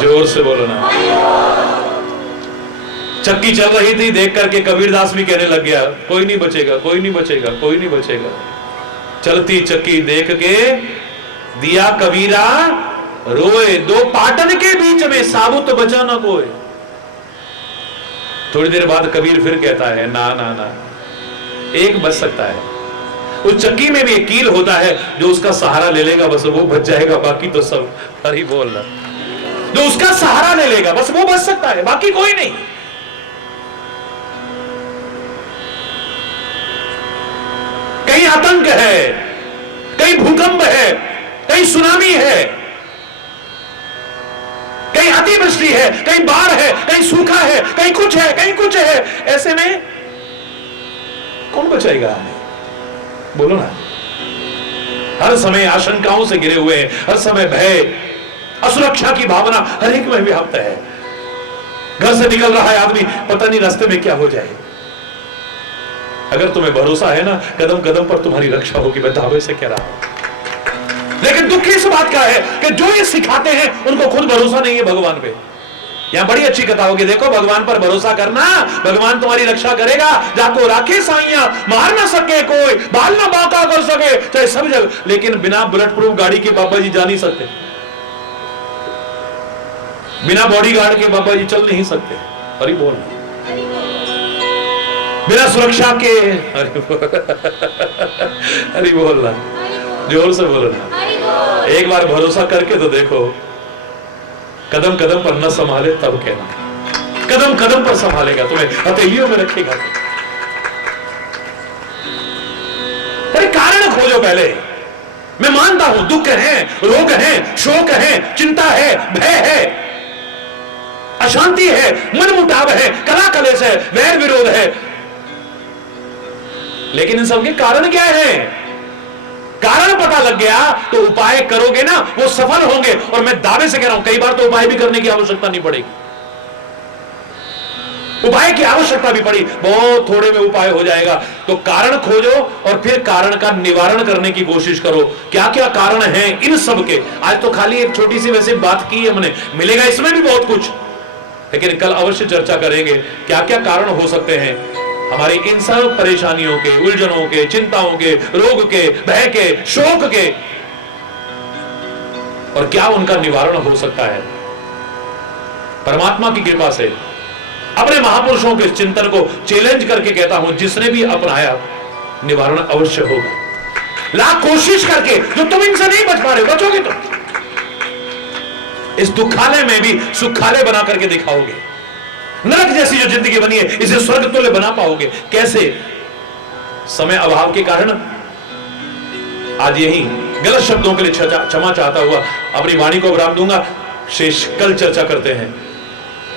जोर से बोलो ना। चक्की चल रही थी, देख करके कबीरदास भी कहने लग गया, कोई नहीं बचेगा, कोई नहीं बचेगा, कोई नहीं बचेगा। चलती चक्की देख के दिया कबीरा रोए, दो पाटन के बीच में साबुत बचा ना कोई। थोड़ी देर बाद कबीर फिर कहता है, ना ना ना, एक बच सकता है। उस चक्की में भी एक कील होता है, जो उसका सहारा ले लेगा बस वो बच जाएगा, बाकी तो सब हरि बोल रहा। जो उसका सहारा ले लेगा बस वो बच सकता है, बाकी कोई नहीं। कहीं आतंक है, कहीं भूकंप है, कहीं सुनामी है, कहीं अतिवृष्टि है, कहीं बाढ़ है, कहीं सूखा है, कहीं कुछ है, कहीं कुछ है। ऐसे में कौन बचाएगा? बोलो ना। हर समय आशंकाओं से घिरे हुए, हर समय भय, असुरक्षा की भावना हर एक में व्याप्त है। घर से निकल रहा है आदमी, पता नहीं रास्ते में क्या हो जाए। अगर तुम्हें भरोसा है ना, कदम कदम पर तुम्हारी रक्षा होगी, मैं दावे से कह रहा हूं। लेकिन दुख इस बात का है कि जो ये सिखाते हैं उनको खुद भरोसा नहीं है भगवान पे। यहां बड़ी अच्छी कथा होगी, देखो भगवान पर भरोसा करना, भगवान तुम्हारी रक्षा करेगा। जाको राखे साइया, मार ना सके कोई, बाल ना बांका कर सके, चाहे सब जगह। लेकिन बिना बुलेट प्रूफ गाड़ी के बाबा जी जा नहीं सकते, बिना बॉडीगार्ड के बाबा जी चल नहीं सकते। हरि बोल। बिना सुरक्षा के हरि बोल ना, जोर से बोलो ना। एक बार भरोसा करके तो देखो, कदम कदम पर न संभाले तब कहना, कदम कदम पर संभालेगा, तुम्हें हथेलियों में रखेगा। अरे कारण खोजो पहले। मैं मानता हूं दुख है, रोग है, शोक है, चिंता है, भय है, अशांति है, मन मुटाव है, कला कलेश है, वैर विरोध है, लेकिन इन सबके कारण क्या है? कारण पता लग गया तो उपाय करोगे ना, वो सफल होंगे। और मैं दावे से कह रहा हूं, कई बार तो उपाय भी करने की आवश्यकता नहीं पड़ेगी। उपाय की आवश्यकता भी पड़ी, बहुत थोड़े में उपाय हो जाएगा। तो कारण खोजो और फिर कारण का निवारण करने की कोशिश करो। क्या क्या कारण हैं इन सब के? आज तो खाली एक छोटी सी वैसे बात की हमने, मिलेगा इसमें भी बहुत कुछ, लेकिन कल अवश्य चर्चा करेंगे क्या क्या कारण हो सकते हैं हमारी इन सब परेशानियों के, उलझनों के, चिंताओं के, रोग के, भय के, शोक के, और क्या उनका निवारण हो सकता है। परमात्मा की कृपा से अपने महापुरुषों के चिंतन को चैलेंज करके कहता हूं, जिसने भी अपनाया निवारण अवश्य होगा। लाख कोशिश करके, जो तुम इनसे नहीं बच पा रहे, बचोगे तो इस दुखालय में भी सुखालय बना करके दिखाओगे। नरक जैसी जो जिंदगी बनी है, इसे स्वर्ग तुल्य बना पाओगे। कैसे? समय अभाव के कारण आज यही गलत शब्दों के लिए क्षमा चाहता हुआ अपनी वाणी को विराम दूंगा। शेष कल चर्चा करते हैं।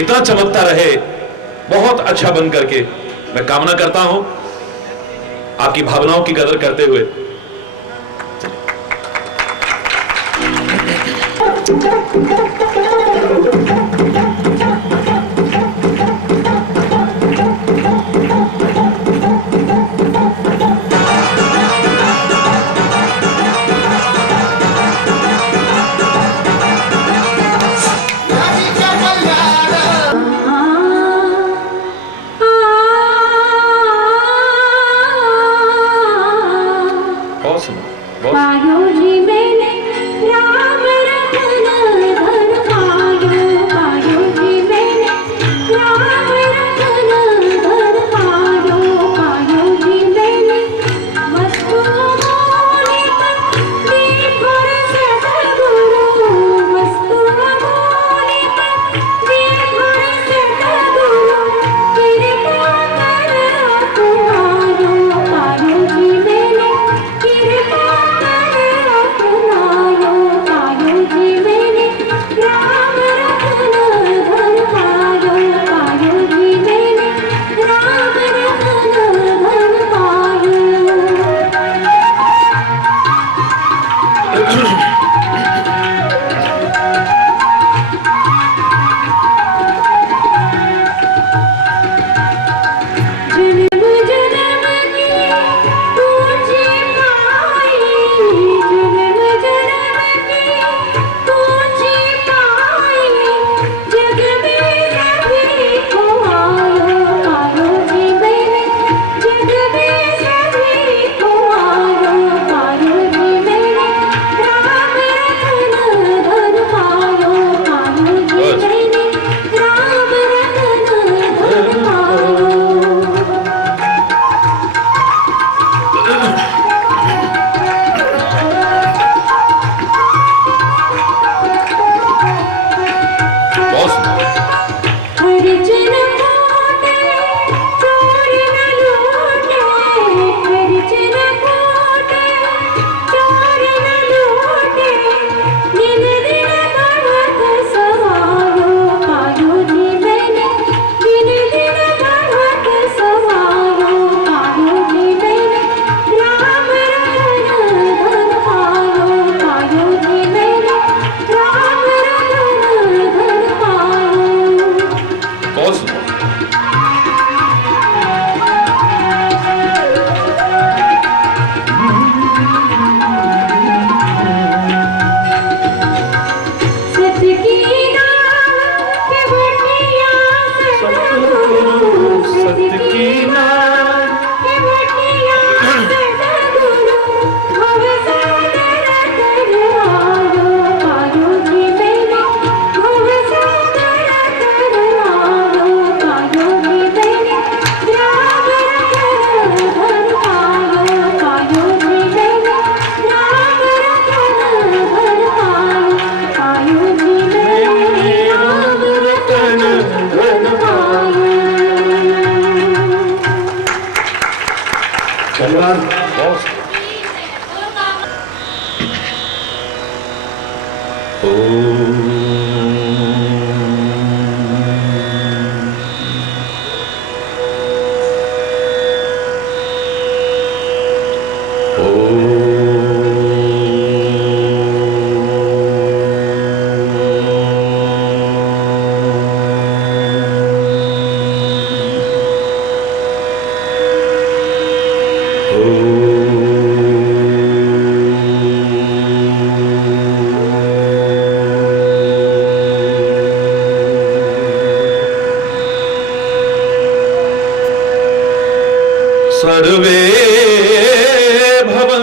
इतना चमकता रहे, बहुत अच्छा बन करके। मैं कामना करता हूं आपकी भावनाओं की कदर करते हुए। बहुत सुनो, बहुत पायो जी मैंने राम रतन धन पायो, पायो जी मैंने राम रतन धन पायो, पायो जी मैंने वस्तु अमूल्य दीपुर सतगुरु, वस्तु अमूल्य दीपुर सतगुरु, कृपा कर अपनायो, पायो जी मैंने कृपा कर अपनायो, पायो जी मैंने राम रतन धन पायो, पायो जी मैंने राम रतन धन पायो। जन्म जन्म की पूंजी पाई, जन्म जन्म की पूंजी पाई, जग में सभी को आयो, पायो जी मैंने जग में सभी को आयो, पायो जी मैंने राम रतन धन पायो, पायो जी मैंने राम रतन धन पायो। बहुत सुनो। हरिजन कोटे चोर न लूटे, हरिजन कोटे चोर न लूटे, दिन दिन बढ़त सवायो, पायो जी मैंने दिन दिन बढ़त सवायो, पायो जी मैंने राम रतन धन पायो, पायो जी मैंने राम रतन धन पायो। बहुत सुनो। सत की नाम के बटिया सतगुरु, सत की नाम के बटिया सतगुरु, भव सागर तरवायो, पायो जी मैंने भव सागर तरवायो, पायो जी मैंने राम रतन धन पायो, पायो जी मैंने राम रतन धन पायो, पायो जी मैंने राम रतन धन पायो। धन्यवाद। बहुत सुनो। सर्वे भवन्तु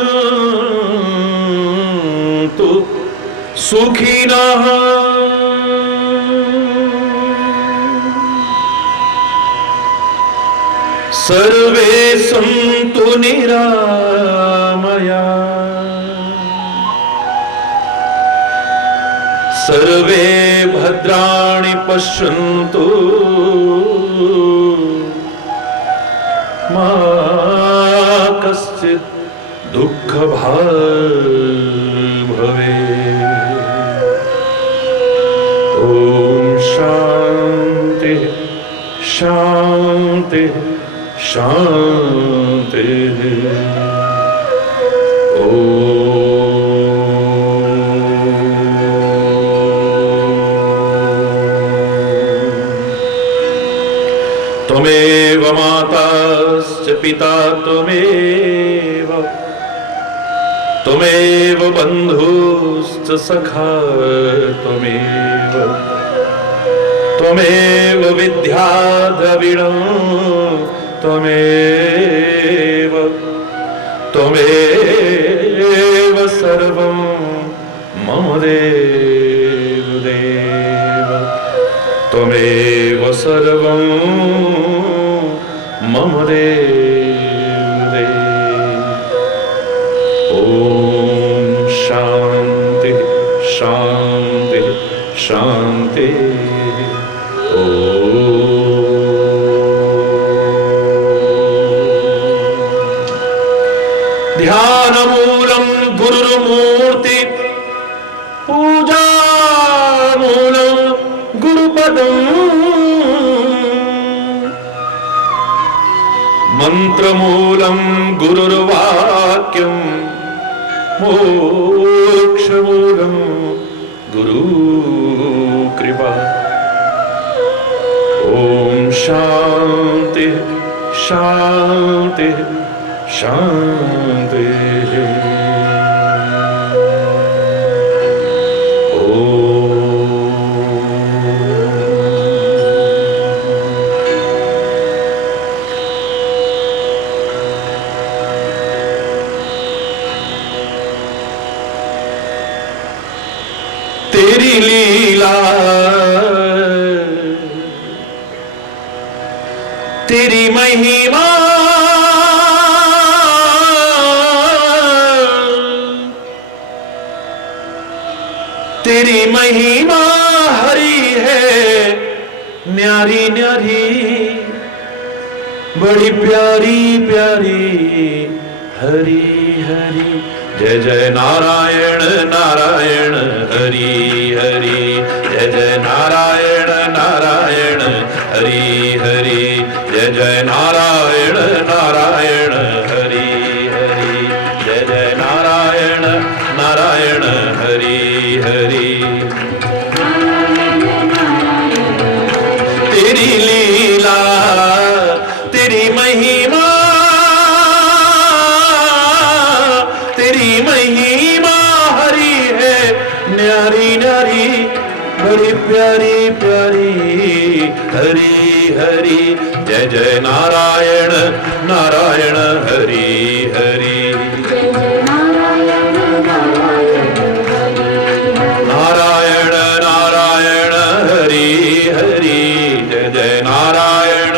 सुखिनः सर्वे सन्तु निरामया सर्वे भद्राणि पश्यन्तु मा कश्चित् दुःखभाग् भवेत्। ॐ शान्ति शांति शांति। त्वमेव माताश्च पिता त्वमेव, त्वमेव बन्धुश्च सखा त्वमेव, त्वमेव विद्या द्रविणं त्वमेव, त्वमेव सर्वं मम देव देव, त्वमेव सर्वं मम देव देव। ॐ शान्ति शान्ति शान्ति। ध्यानमूलं गुरुर्मूर्ति, पूजामूलं गुरुपदम्, मंत्रमूलं गुरुर्वाक्यं, मोक्षमूलं गुरुकृपा। ॐ शान्ति शान्ति शान्ति। तेरी लीला तेरी महिमा तेरी महिमा हरी है न्यारी न्यारी, बड़ी प्यारी प्यारी हरी हरी। जय जय नारायण नारायण हरि हरि, जय जय नारायण नारायण हरि हरि, जय जय नारायण नारायण हरि हरि, जय जय नारायण नारायण हरि हरि। तेरी लीला तेरी महिमा तेरी महिमा हरी है न्यारी न्यारी, बड़ी प्यारी प्यारी हरि हरि। जय जय नारायण नारायण हरि हरि, नारायण नारायण हरि हरि, जय जय नारायण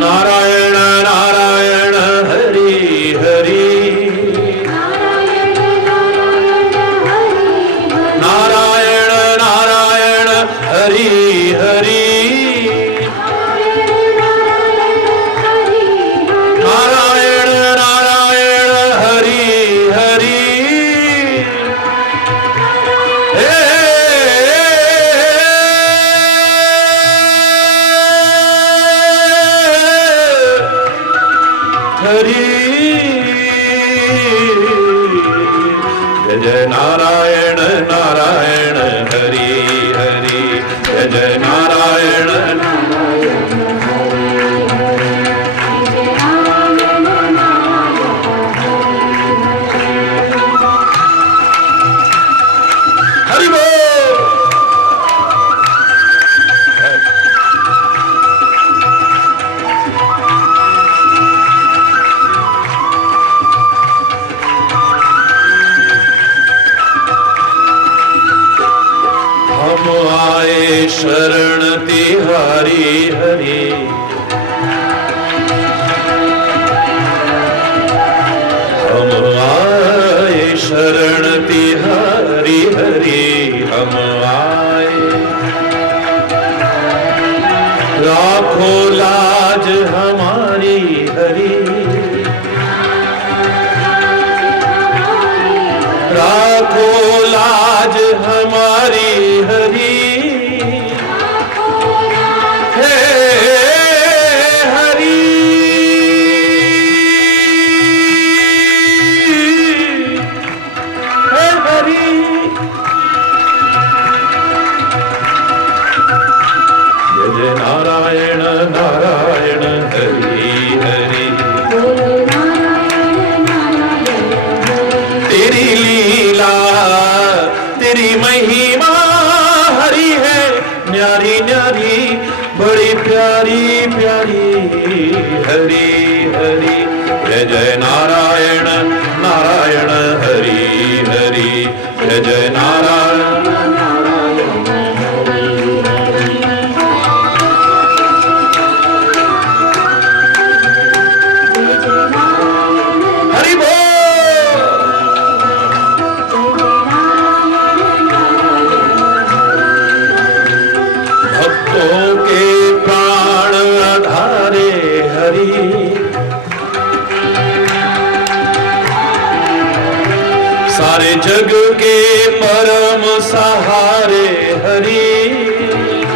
नारायण नारायण हरि हरि, नारायण नारायण हरि हरि, नारायण नारायण हरि हरि। हरि जय जय नारायण नारायण हरि हरि, जय जय नारायण हरि बोल। हम आए शरण तिहारी हरि, हम आए शरण तिहारी हरि, हम आए लाखों लाज हमारी हरि, लाखों लाज हमारी हरि, न्यारी न्यारी बड़ी प्यारी प्यारी हरि हरि जय जय नारायण नारायण हरि हरि जय जय नारायण हरि बोल। भक्तों के प्राण आधारे हरि सारे जग के परम सहारे हरि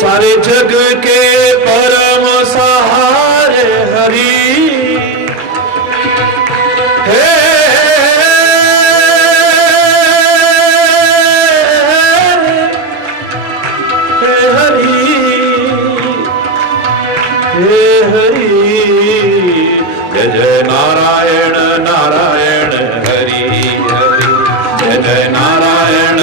सारे जग के परम सहारे हरि हे हरि हे हरि जय जय नारायण नारायण हरि हरि जय जय नारायण